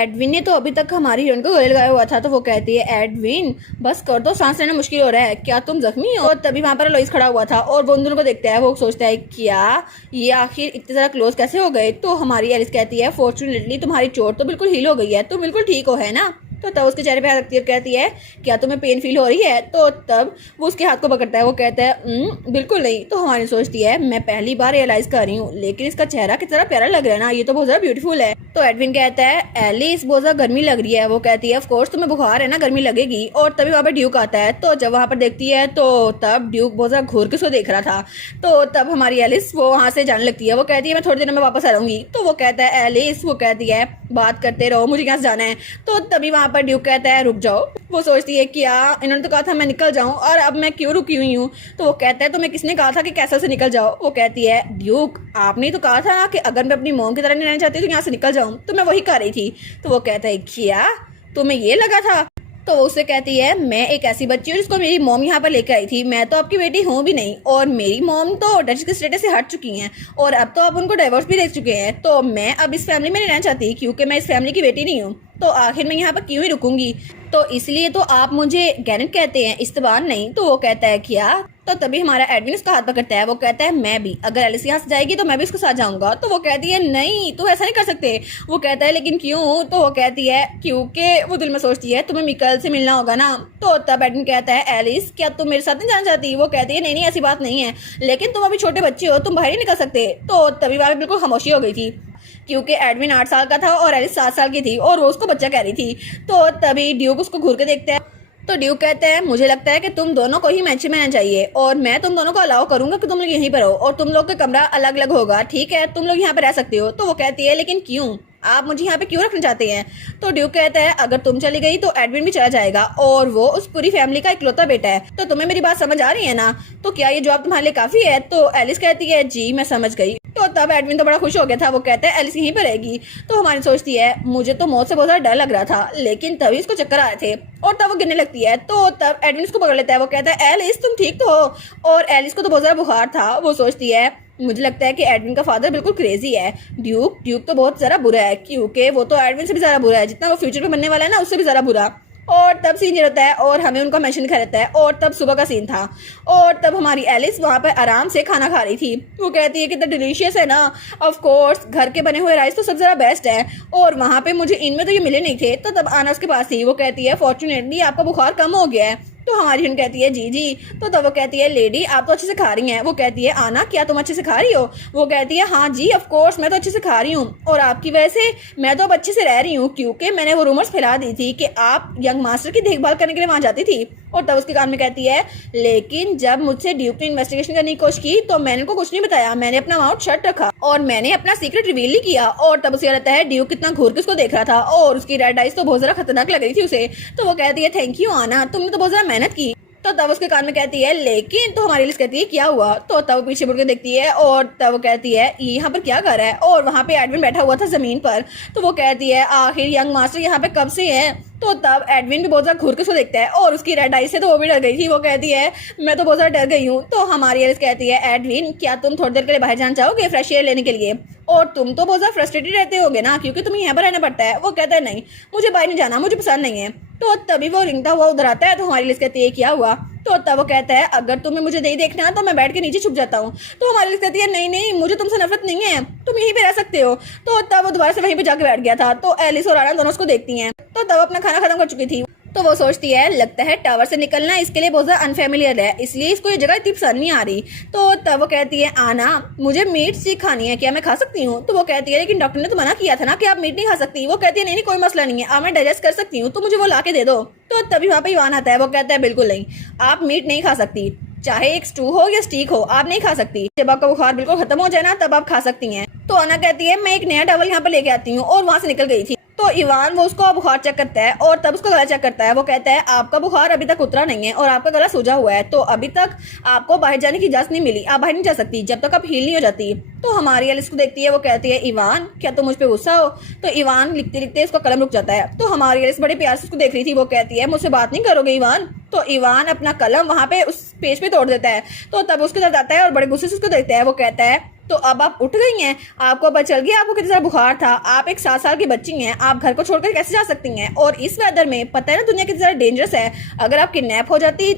Edwin ने तो अभी तक हमारी हीरोइन को गले लगाया हुआ था। तो वो कहती है एडविन बस कर दो, सांस लेना मुश्किल हो रहा है, क्या तुम जख्मी हो? और तभी वहाँ पर लोइस खड़ा हुआ था और वो उन दोनों को देखता है। वो सोचता है क्या ये आखिर इतने ज़्यादा क्लोज कैसे हो गए? तो हमारी एलिस कहती है फॉर्चुनेटली तुम्हारी चोट तो बिल्कुल हील हो गई है, तुम बिल्कुल ठीक हो है ना? तो तब उसके चेहरे पे हाथ रखती है, कहती है क्या तुम्हें पेन फील हो रही है? तो तब वो उसके हाथ को पकड़ता है। वो कहता है बिल्कुल नहीं। तो हमारी सोचती है मैं पहली बार रियलाइज कर रही हूँ, लेकिन इसका चेहरा कितना प्यारा लग रहा है ना, ये तो बहुत ज़्यादा ब्यूटीफुल है। तो एडविन कहता है एलिस बहुत ज़्यादा गर्मी लग रही है। वो कहती है ऑफ कोर्स तुम्हें बुखार है ना, गर्मी लगेगी। और तभी वहाँ पर ड्यूक आता है। तो जब वहाँ पर देखती है तो तब ड्यूक बहुत ज़्यादा घूर के उसको देख रहा था। तो तब हमारी एलिस वो वहाँ से जाने लगती है। वो कहती है मैं थोड़ी देर में वापस आ रहूँगी। तो वो कहता है एलिस, वो कहती है बात करते रहो, मुझे यहाँ से जाना है। तो तभी वहाँ पर ड्यूक कहता है रुक जाओ। वो सोचती है क्या इन्होंने तो कहा था मैं निकल जाऊँ और अब मैं क्यों रुकी हुई हूँ? तो वो कहता है तुम्हें किसने कहा था कि कैसल से निकल जाओ? वो कहती है ड्यूक आपने तो कहा था ना कि अगर मैं अपनी मॉम की तरह नहीं रहना चाहती तो यहाँ से निकल जाऊँ, तो मैं वही कर रही थी। तो वो कहता है क्या तुम्हें ये लगा था? तो वो उससे कहती है मैं एक ऐसी बच्ची हूँ जिसको मेरी मॉम यहाँ पर लेकर आई थी, मैं तो आपकी बेटी हूँ भी नहीं, और मेरी मॉम तो डच के स्टेटस से हट चुकी हैं और अब तो आप उनको डिवोर्स भी दे चुके हैं। तो मैं अब इस फैमिली में नहीं रहना चाहती क्योंकि मैं इस फैमिली की बेटी नहीं हूँ, तो आखिर मैं यहाँ पर क्यों ही रुकूंगी? तो इसलिए तो आप मुझे गैरेंट कहते हैं, इस्तबान नहीं। तो वो कहता है क्या? तो तभी हमारा एडमिन उसका हाथ पकड़ता है। वो कहता है मैं भी, अगर एलिस यहाँ से जाएगी तो मैं भी उसके साथ जाऊंगा। तो वो कहती है नहीं तुम ऐसा नहीं कर सकते। वो कहता है लेकिन क्यों? तो वो कहती है क्योंकि वो दिल में सोचती है तुम्हें मिकल से मिलना होगा ना। तो तब एडमिन कहता है एलिस क्या तुम मेरे साथ नहीं जाना चाहती? वो कहती है नहीं नहीं ऐसी बात नहीं है, लेकिन तुम अभी छोटे बच्चे हो, तुम बाहर नहीं निकल सकते। तो तभी वहाँ बिल्कुल खामोशी हो गई थी क्योंकि एडमिन 8 साल का था और एलिस 7 साल की थी और वो उसको बच्चा कह रही थी। तो तभी ड्यूक उसको घूर के देखता है। तो ड्यूक कहता है मुझे लगता है कि तुम दोनों को ही मैच में आना चाहिए और मैं तुम दोनों को अलाउ करूंगा कि तुम लोग यहीं पर हो और तुम लोग का कमरा अलग अलग होगा, ठीक है? तुम लोग यहाँ पर रह सकते हो। तो वो कहती है लेकिन क्यों, आप मुझे यहाँ पे क्यों रखना चाहते हैं? तो ड्यूक कहता है अगर तुम चली गई तो एडविन भी चला जाएगा और वो उस पूरी फैमिली का इकलौता बेटा है। तो तुम्हें मेरी बात समझ आ रही है ना? तो क्या ये जॉब तुम्हारे लिए काफी है? तो एलिस कहती है जी मैं समझ गई। तो तब एडविन तो बड़ा खुश हो गया था। वो कहता है एलिस यहीं पर रहेगी। तो हमारी सोचती है मुझे तो मौत से बहुत ज्यादा डर लग रहा था, लेकिन तभी इसको चक्कर आ रहे थे और तब वो गिरने लगती है। तो तब एडविन उसको पकड़ लेता है। वो कहता है एलिस तुम ठीक तो हो? और एलिस को तो बहुत ज्यादा बुखार था। वो सोचती है मुझे लगता है कि एडविन का फादर बिल्कुल क्रेजी है। ड्यूक तो बहुत ज़्यादा बुरा है क्योंकि वो तो एडविन से भी ज़्यादा बुरा है, जितना वो फ्यूचर में बनने वाला है ना उससे भी ज़्यादा बुरा। और तब सीन ये रहता है और हमें उनका मेंशन दिखा रहता है और तब सुबह का सीन था और तब हमारी एलिस वहाँ पर आराम से खाना खा रही थी। वो कहती है कितना डिलीशियस है ना, ऑफ कोर्स घर के बने हुए राइस तो सबसे ज़्यादा बेस्ट है और वहाँ पे मुझे इनमें तो ये मिले नहीं थे। तो तब आना उसके पास थी। वो कहती है फॉर्चुनेटली आपका बुखार कम हो गया है। तो हमारी बहन कहती है जी जी। तो तब वो कहती है लेडी आप तो अच्छे से खा रही हैं। वो कहती है आना क्या तुम अच्छे से खा रही हो? वो कहती है हाँ जी ऑफ कोर्स मैं तो अच्छे से खा रही हूँ और आपकी वजह से मैं तो अब अच्छे से रह रही हूँ क्योंकि मैंने वो रूमर्स फैला दी थी कि आप यंग मास्टर की देखभाल करने के लिए वहाँ जाती थी। और तब उसके कान में कहती है लेकिन जब मुझसे ड्यूक ने इन्वेस्टिगेशन करने की कोशिश की तो मैंने उनको कुछ नहीं बताया, मैंने अपना माउथ शट रखा और मैंने अपना सीक्रेट रिवील नहीं किया। और तब उसे रहता है ड्यूक कितना घूर के उसको देख रहा था और उसकी रेड आइज तो बहुत ज्यादा खतरनाक लग रही थी उसे। तो वो कहती है थैंक यू आना, तुमने तो बहुत ज्यादा मेहनत की। तो तब उसके कान में कहती है लेकिन, तो हमारी लिस्ट कहती है क्या हुआ? तो तब वो पीछे मुड़ के देखती है और तब वो कहती है ये यहाँ पर क्या कर रहा है? और वहाँ पे एडविन बैठा हुआ था जमीन पर। तो वो कहती है आखिर यंग मास्टर यहाँ पे कब से है? तो तब एडविन भी बहुत ज्यादा घूर के उसको देखता है और उसकी रेड आई से तो वो भी डर गई थी। वो कहती है मैं तो बहुत ज्यादा डर गई हूँ। तो हमारी एलिस कहती है एडविन क्या तुम थोड़ी देर के लिए बाहर जाना चाहोगे फ्रेश एयर लेने के लिए? और तुम तो बहुत ज्यादा फ्रस्ट्रेटेड रहते होगे ना क्योंकि तुम्हें यहाँ पर रहना पड़ता है। वो कहता है नहीं मुझे बाहर नहीं जाना, मुझे पसंद नहीं है। तो तभी वो रिंगता हुआ उधर आता है। तो हमारी लिस्ट कहती है क्या हुआ? तो तब वो कहता है अगर तुम्हें मुझे नहीं देखना तो मैं बैठ के नीचे छुप जाता हूँ। तो हमारी लिस्ट कहती है नहीं नहीं मुझे तुमसे नफरत नहीं है, तुम यहीं पे रह सकते हो। तो तब वो दोबारा से वहीं पे जाके बैठ गया था। तो एलिस और आना दोनों उसको देखती हैं। तो तब अपना खाना खत्म कर चुकी थी। तो वो सोचती है लगता है टावर से निकलना इसके लिए बहुत ज्यादा अनफेमिलियर है, इसलिए इसको ये जगह इतनी पसंद नहीं आ रही। तो तब वो कहती है आना मुझे मीट स्टिक खानी है, क्या मैं खा सकती हूँ? तो वो कहती है लेकिन डॉक्टर ने तो मना किया था ना कि आप मीट नहीं खा सकती। वो कहती है नहीं नहीं कोई मसला नहीं है, आप मैं डाइजेस्ट कर सकती हूँ, तो मुझे वो ला के दे दो। तो तभी वहाँ पे इवान आता है। वो कहता है बिल्कुल नहीं, आप मीट नहीं खा सकती, चाहे एक स्टू हो या स्टीक हो आप नहीं खा सकती। जब आपका बुखार बिल्कुल खत्म हो जाए ना तब आप खा सकती हैं। तो आना कहती है मैं एक नया टॉवल यहाँ पर लेके आती हूँ और वहाँ से निकल गई थी। तो इवान वो उसको बुखार चेक करता है और तब उसका गला चेक करता है। वो कहता है आपका बुखार अभी तक उतरा नहीं है और आपका गला सूजा हुआ है, तो अभी तक आपको बाहर जाने की इजाजत नहीं मिली, आप बाहर नहीं जा सकती जब तक आप हील नहीं हो जाती। तो हमारी एलिस को देखती है। वो कहती है इवान क्या तुम मुझ पे गुस्सा हो? तो इवान लिखते लिखते उसका कलम रुक जाता है। तो हमारी एलिस बड़े प्यार से उसको देख रही थी। वो कहती है मुझसे बात नहीं करोगे इवान? तो इवान अपना कलम वहां पे उस पेज पे तोड़ देता है। तो तब उसके साथ आता है और बड़े गुस्से से उसको देखता है। वो कहता है तो अब आप उठ गई हैं, आपको पता चल गया आपको कितना सारा बुखार था, आप एक 7 साल की बच्ची हैं, आप घर को छोड़कर कैसे जा सकती हैं? और इस वेदर में पता है ना दुनिया कितनी ज़्यादा डेंजरस है, अगर आप किडनैप हो जाती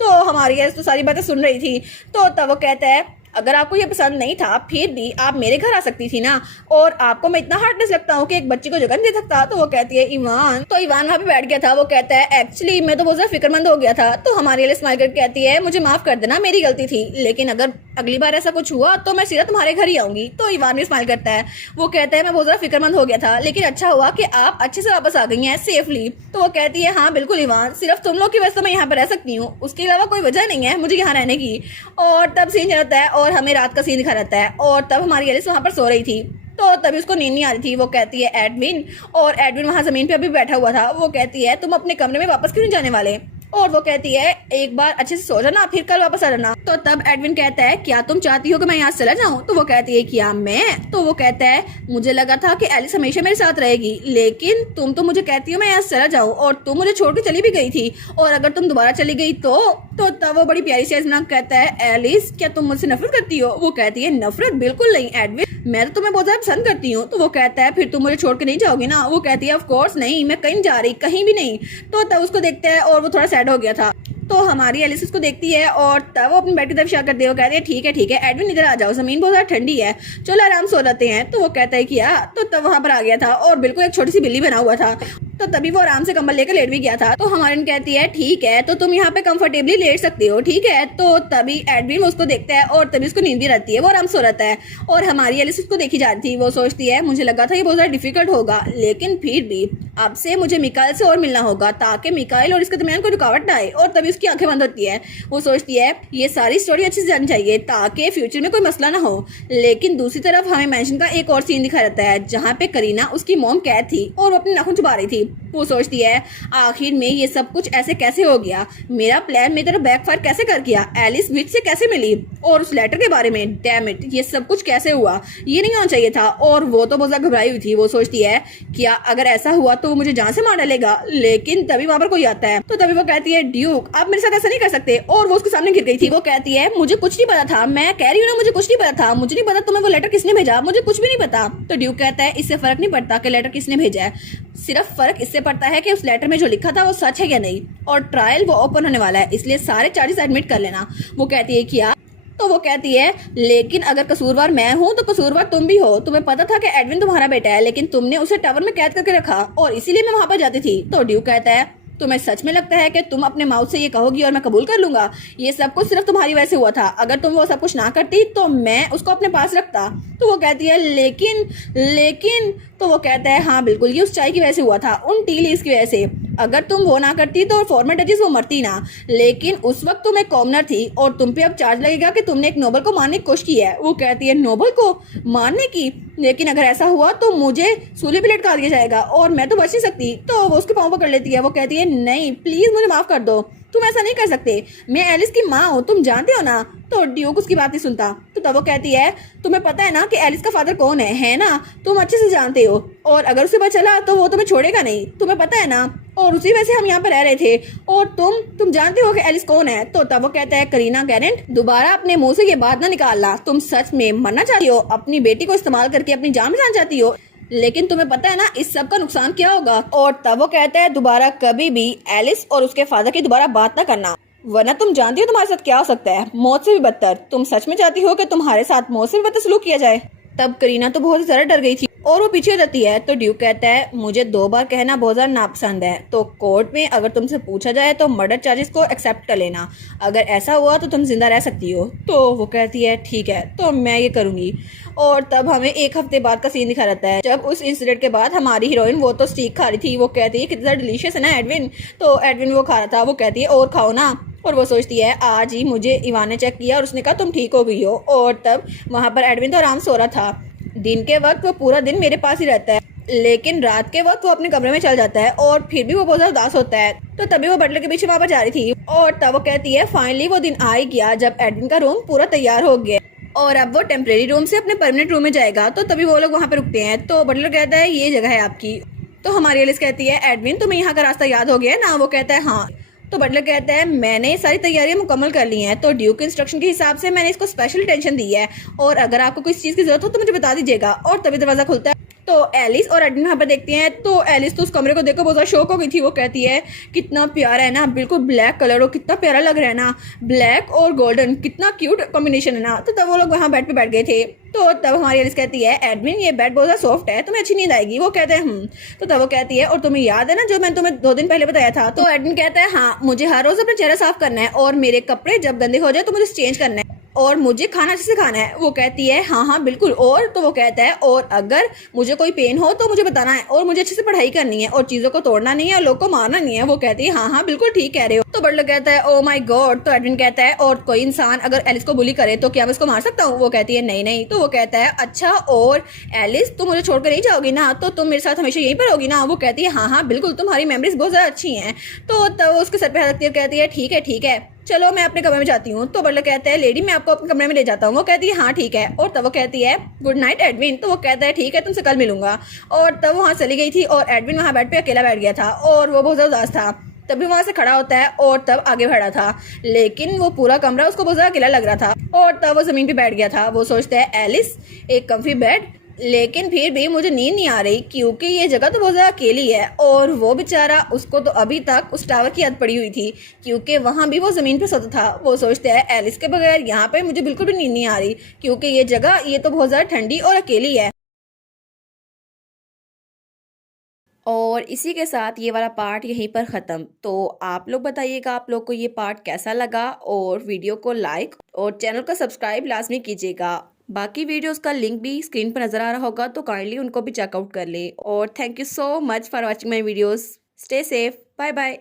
तो हमारी ऐसे तो सारी बातें सुन रही थी। तो तब वो कहता है अगर आपको ये पसंद नहीं था फिर भी आप मेरे घर आ सकती थी ना, और आपको मैं इतना हार्टलेस लगता हूँ कि एक बच्ची को जगह नहीं दे सकता। तो वो कहती है ईवान, तो ईवान वहाँ पे बैठ गया था। वो कहता है एक्चुअली मैं तो बहुत ज्यादा फिक्रमंद हो गया था। तो हमारे लिए स्माइल करके कहती है मुझे माफ कर देना, मेरी गलती थी, लेकिन अगर अगली बार ऐसा कुछ हुआ तो मैं सीधा तुम्हारे घर ही आऊंगी। तो ईवान भी स्माइल करता है। वो कहता है मैं बहुत ज्यादा फिक्रमंद हो गया था, लेकिन अच्छा हुआ कि आप अच्छे से वापस आ गई हैं सेफली। तो वो कहती है हाँ बिल्कुल ईवान, सिर्फ तुम लोग की वजह से मैं यहाँ पर रह सकती हूँ, उसके अलावा कोई वजह नहीं है मुझे यहाँ रहने की। और तब सीन चलता है और हमें रात का सीन दिखा रहता है, और तब हमारी एलिस वहाँ पर सो रही थी। तो तभी उसको नींद नहीं आ रही थी। वो कहती है एडविन, और एडविन वहाँ जमीन पे अभी बैठा हुआ था। वो कहती है तुम अपने कमरे में वापस क्यों नहीं जाने वाले? और वो कहती है एक बार अच्छे से सो जाना फिर कल वापस आ जाना। तो तब एडविन कहता है क्या तुम चाहती हो कि मैं यहाँ से चला जाऊँ? तो वो कहती है क्या मैं? तो वो कहता है मुझे लगा था कि एलिस हमेशा मेरे साथ रहेगी, लेकिन तुम तो मुझे कहती हो मैं यहाँ से चला जाऊँ, और तुम मुझे छोड़ के चली भी गई थी, और अगर तुम दोबारा चली गई तो तब वो बड़ी प्यारी सी एलिस कहता है एलिस क्या तुम मुझसे नफरत करती हो? वो कहती है नफरत बिल्कुल नहीं एडविन, मैं तो तुम्हें बहुत ज्यादा पसंद करती हूँ। तो वो कहता है फिर तुम मुझे छोड़ के नहीं जाओगी ना? वो कहती है ऑफ कोर्स नहीं, मैं कहीं जा रही, कहीं भी नहीं। तो तब उसको देखते हैं और वो थोड़ा सैड हो गया था। तो हमारी एलिस उसको देखती है और तब वो अपनी बेड की तरफ इशारा करती है। वो कहती है ठीक है एडविन इधर आ जाओ, जमीन बहुत ज्यादा ठंडी है, चलो आराम से सो जाते हैं। तो वो कहता है किया। तो तब वहां पर आ गया था और बिल्कुल एक छोटी सी बिल्ली बना हुआ था। तो तभी वो आराम से कंबल लेकर लेट भी गया था। तो हमारी कहती है ठीक है तो तुम यहाँ पे कंफर्टेबली लेट सकती हो, ठीक है। तो तभी एडविन उसको देखता है और तभी उसको नींद भी रहती है, वो आराम से सो रहता है। और हमारी एलिस उसको देखी जा रही थी। वो सोचती है मुझे लगा था ये बहुत ज्यादा डिफिकल्ट होगा, लेकिन फिर भी अब से मुझे मिकाइल से और मिलना होगा ताकि मिकाइल और इसके दरमियान कोई रुकावट ना आए। और तभी उसकी आंखें बंद होती है। वो सोचती है ये सारी स्टोरी अच्छे से जानी चाहिए ताकि फ्यूचर में कोई मसला ना हो। लेकिन दूसरी तरफ हमें मैंशन का एक और सीन दिखा रहता है जहाँ पे करीना उसकी मॉम कैद थी और वो अपने नाखून छुपा रही थी। वो सोचती है आखिर में ये सब कुछ ऐसे कैसे हो गया, मेरा प्लान मेरी तरफ बैकफायर कैसे कर गया, एलिस विच से कैसे मिली, और उस लेटर के बारे में डैम इट ये सब कुछ कैसे हुआ, ये नहीं होना चाहिए था। और वो तो बहुत ज्यादा घबराई हुई थी। वो सोचती है क्या अगर ऐसा हुआ तो वो मुझे जान से मार डालेगा। लेकिन तभी वहां पर कोई आता है। तो तभी वो कहती है ड्यूक आप मेरे साथ ऐसा नहीं कर सकते, और वो उसके सामने गिर गई थी। वो कहती है मुझे कुछ नहीं पता था, मैं कह रही हूँ ना मुझे कुछ नहीं पता था, मुझे नहीं पता तुम्हें वो लेटर किसने भेजा, मुझे कुछ भी नहीं पता। तो ड्यूक कहता है इससे फर्क नहीं पड़ता कि लेटर किसने भेजा है, सिर्फ फर्क इससे पड़ता है कि उस लेटर में जो लिखा था वो सच है या नहीं, और ट्रायल वो ओपन होने वाला है इसलिए सारे चार्जेस एडमिट कर लेना। वो कहती है क्या? तो वो कहती है लेकिन अगर कसूरवार मैं हूँ तो कसूरवार तुम भी हो, तुम्हें पता था कि एडविन तुम्हारा बेटा है, लेकिन तुमने उसे टावर में कैद करके रखा और इसीलिए मैं वहां पर जाती थी। तो ड्यूक कहता है तुम्हें सच में लगता है कि तुम अपने माउथ से ये कहोगी और मैं कबूल कर लूंगा? ये सब कुछ सिर्फ तुम्हारी वजह से हुआ था, अगर तुम वो सब कुछ ना करती तो मैं उसको अपने पास रखता। तो वो कहती है लेकिन तो वो कहता है हाँ बिल्कुल ये उस चाय की वजह से हुआ था, उन टी लीव्स की वजह से, अगर तुम वो ना करती तो फॉर्मल डचेस वो मरती ना, लेकिन उस वक्त तुम एक कॉमनर थी और तुम पे अब चार्ज लगेगा कि तुमने एक नोबल को मारने की कोशिश की है। वो कहती है नोबल को मारने की, लेकिन अगर ऐसा हुआ तो मुझे सूली पे लटका दिया जाएगा और मैं तो बच नहीं सकती। तो वो उसके पाँव पकड़ लेती है। वो कहती है नहीं प्लीज मुझे माफ कर दो, तुम ऐसा नहीं कर सकते, मैं एलिस की माँ हूँ, तुम जानते हो ना। तो ड्यूक उसकी बात नहीं सुनता। तो तब वो कहती है तुम्हें पता है ना कि एलिस का फादर कौन है ना, तुम अच्छे से जानते हो, और अगर उसे पता चला तो वो तुम्हें छोड़ेगा नहीं, तुम्हें पता है ना, और उसी वजह से हम यहाँ पर रह रहे थे, और तुम जानते हो कि एलिस कौन है। तो तब वो कहता है करीना गैरेंट दोबारा अपने मुंह से ये बात ना निकालना, तुम सच में मरना चाहती हो, अपनी बेटी को इस्तेमाल करके अपनी जान बचाना चाहती हो, लेकिन तुम्हें पता है ना इस सब का नुकसान क्या होगा। और तब वो कहता है दोबारा कभी भी एलिस और उसके फादर की दोबारा बात ना करना, वरना तुम जानती हो तुम्हारे साथ क्या हो सकता है, मौत से भी बदतर। तुम सच में चाहती हो कि तुम्हारे साथ मौत से भी बदतर सलूक किया जाए? तब करीना तो बहुत ज्यादा डर गई थी और वो पीछे रहती है। तो ड्यूक कहता है मुझे 2 बार कहना बहुत ज्यादा नापसंद है, तो कोर्ट में अगर तुमसे पूछा जाए तो मर्डर चार्जेस को एक्सेप्ट कर लेना, अगर ऐसा हुआ तो तुम जिंदा रह सकती हो। तो वो कहती है ठीक है तो मैं ये करूंगी। और तब हमें 1 हफ्ते बाद का सीन दिखा रहता है जब उस इंसिडेंट के बाद हमारी हीरोइन वो तो स्टीक खा रही थी। वो कहती है कितना डिलीशियस है ना एडविन। तो एडविन वो खा रहा था। वो कहती है और खाओ ना, और वो सोचती है आज ही मुझे इवान ने चेक किया और उसने कहा तुम ठीक हो गई हो। और तब वहां पर एडविन तो आराम सो रहा था। दिन के वक्त वो पूरा दिन मेरे पास ही रहता है, लेकिन रात के वक्त वो अपने कमरे में चल जाता है और फिर भी वो बहुत ज्यादा उदास होता है। तो तभी वो बटलर के पीछे वहां पर जा रही थी और तब वो कहती है फाइनली वो दिन आ ही गया जब एडविन का रूम पूरा तैयार हो गया और अब वो टेम्परेरी रूम से अपने परमानेंट रूम में जाएगा। तो तभी वो लोग वहां पर रुकते हैं। तो बटलर कहता है ये जगह है आपकी। तो हमारी एलिस कहती है एडविन तुम्हें यहाँ का रास्ता याद हो गया ना? वो कहता है हाँ। तो बटलर कहता है मैंने सारी तैयारियां मुकम्मल कर ली हैं, तो ड्यूक के इंस्ट्रक्शन के हिसाब से मैंने इसको स्पेशल टेंशन दी है, और अगर आपको किसी चीज़ की जरूरत हो तो मुझे बता दीजिएगा। और तभी दरवाज़ा खुलता है तो एलिस और एडविन वहाँ पर देखते हैं। तो एलिस तो उस कमरे को देखकर बहुत ज़्यादा शौक हो गई थी। वो कहती है कितना प्यारा है ना, बिल्कुल ब्लैक कलर हो, कितना प्यारा लग रहा है ना, ब्लैक और गोल्डन, कितना क्यूट कॉम्बिनेशन है ना। तो तब वो लोग वहाँ बेड पे बैठ गए थे। तो तब हमारी एलिस कहती है एडविन ये बेड बहुत ज़्यादा सॉफ्ट है, तुम्हें अच्छी नींद आएगी। वो कहते हैं तो तब वो कहती है और तुम्हें याद है ना जो मैंने तुम्हें 2 दिन पहले बताया था। तो एडविन कहता है हाँ, मुझे हर रोज़ अपना चेहरा साफ करना है और मेरे कपड़े जब गंदे हो जाए तो मुझे चेंज करना है, और मुझे खाना अच्छे से खाना है। वो कहती है हाँ हाँ बिल्कुल। और तो वो कहता है और अगर मुझे कोई पेन हो तो मुझे बताना है, और मुझे अच्छे से पढ़ाई करनी है, और चीज़ों को तोड़ना नहीं है और लोग को मारना नहीं है। वो कहती है हाँ हाँ बिल्कुल ठीक कह रहे हो। तो बटलर कहता है ओ माय गॉड। तो एडविन कहता है और कोई इंसान अगर एलिस को बुली करे तो क्या मैं उसको मार सकता हूँ। वो कहती है नहीं नहीं। तो वो कहता है अच्छा और एलिस तुम मुझे छोड़कर नहीं जाओगी ना, तो तुम मेरे साथ हमेशा यहीं पर होगी ना। वो कहती है हाँ हाँ बिल्कुल, तुम्हारी मेमोरीज बहुत ज़्यादा अच्छी हैं। तो तब उसके सर पे हाथ रखती है, कहती है ठीक है चलो मैं अपने कमरे में जाती हूँ। तो बटलर कहता है लेडी मैं आपको अपने कमरे में ले जाता हूँ। वो कहती है हाँ ठीक है। और तब वो कहती है गुड नाइट एडविन। तो वो कहता है ठीक है तुमसे कल मिलूंगा। और तब वहाँ चली गई थी और एडविन वहाँ बेड पे अकेला बैठ गया था और वो बहुत ज़्यादा उदास था। तभी वहाँ से खड़ा होता है और तब आगे बढ़ा था, लेकिन वो पूरा कमरा उसको बहुत ज़्यादा अकेला लग रहा था। और तब वो ज़मीन पे बैठ गया था। वो सोचता है एलिस एक कम्फी बेड, लेकिन फिर भी मुझे नींद नहीं आ रही क्योंकि ये जगह तो बहुत ज़्यादा अकेली है। और वो बेचारा उसको तो अभी तक उस टावर की याद पड़ी हुई थी क्योंकि वहाँ भी वो ज़मीन पे सोता था। वो सोचता है एलिस के बगैर यहाँ पे मुझे बिल्कुल भी नींद नहीं आ रही क्योंकि ये जगह ये तो बहुत ज़्यादा ठंडी और अकेली है। और इसी के साथ ये वाला पार्ट यहीं पर ख़त्म। तो आप लोग बताइएगा आप लोग को ये पार्ट कैसा लगा, और वीडियो को लाइक और चैनल को सब्सक्राइब लाजमी कीजिएगा। बाकी वीडियोस का लिंक भी स्क्रीन पर नज़र आ रहा होगा, तो काइंडली उनको भी चेकआउट कर लें। और thank you so much for watching my videos. Stay safe, bye bye.